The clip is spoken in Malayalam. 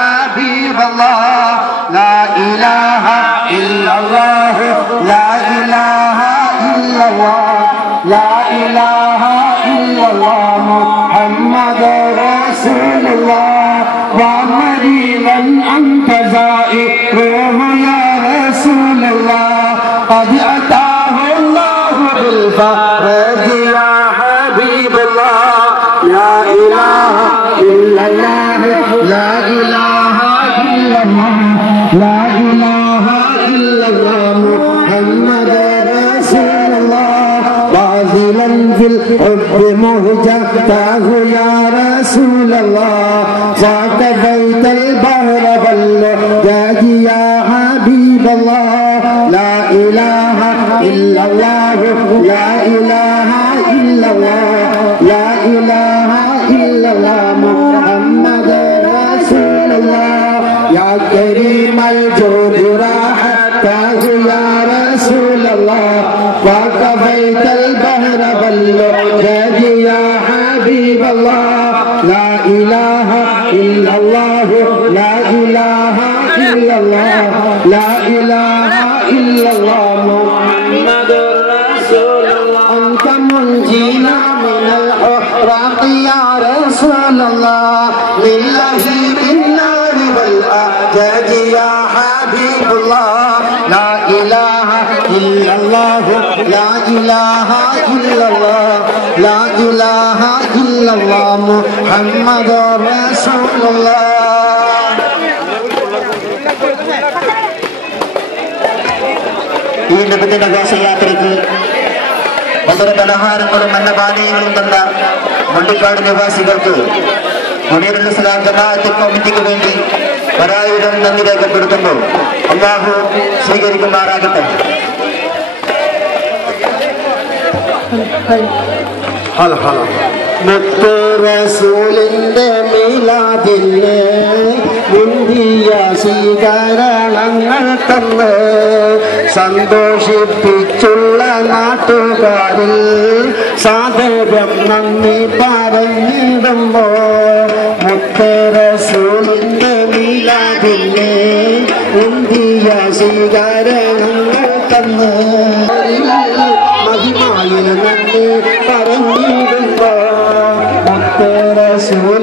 حبيب الله لا إله إلا الله لا إله إلا الله لا إله إلا الله محمد رسول الله ومريضا أنت زائره يا رسول الله قد أتاه الله بالفرج يا حبيب الله لا إله إلا الله لا إله إلا الله لا إله إلا الله محمد رسول الله باذلا في الحب مهجته يا رسول الله فكفيت البحر واللجاج يا حبيب الله لا إله إلا الله لا إله إلا الله لا إله إلا الله محمد رسول الله يا كريم الجود راحته يا رسول الله وكفيت البحر واللجاج يا حبيب الله لا إله إلا الله لا إله إلا الله لا إله إلا الله محمد رسول الله أنت منجينا من الأحراق يا رسول الله من لهيب النار والأحجاج يا حبيب الله لا إله إلا الله لا إله إلا الله لا إله إلا الله محمد رسول الله ഈ നബിദിന ഘോഷയാത്രയ്ക്ക് വളരെ പലഹാരങ്ങളും അന്നപാനീയങ്ങളും തന്ന മുണ്ടിക്കാട് നിവാസികൾക്ക് മുനീറുൽ ഇസ്ലാം ജമാഅത്ത് കമ്മിറ്റിക്ക് വേണ്ടി 1000 നന്ദി രേഖപ്പെടുത്തുമ്പോൾ അല്ലാഹു സ്വീകരിക്കുമാറാകട്ടെ. മുത്ത് റസൂലിന്റെ മീലാദിന് മുന്തിയ സ്വീകരണങ്ങൾ തന്ന് സന്തോഷിപ്പിച്ചുള്ള നാട്ടുകാരിൽ സാദരം നന്ദി പറഞ്ഞിടുമ്പോ മുത്ത് റസൂലിന്റെ മീലാദിന് മുന്തിയ സ്വീകരണങ്ങൾ തന്ന്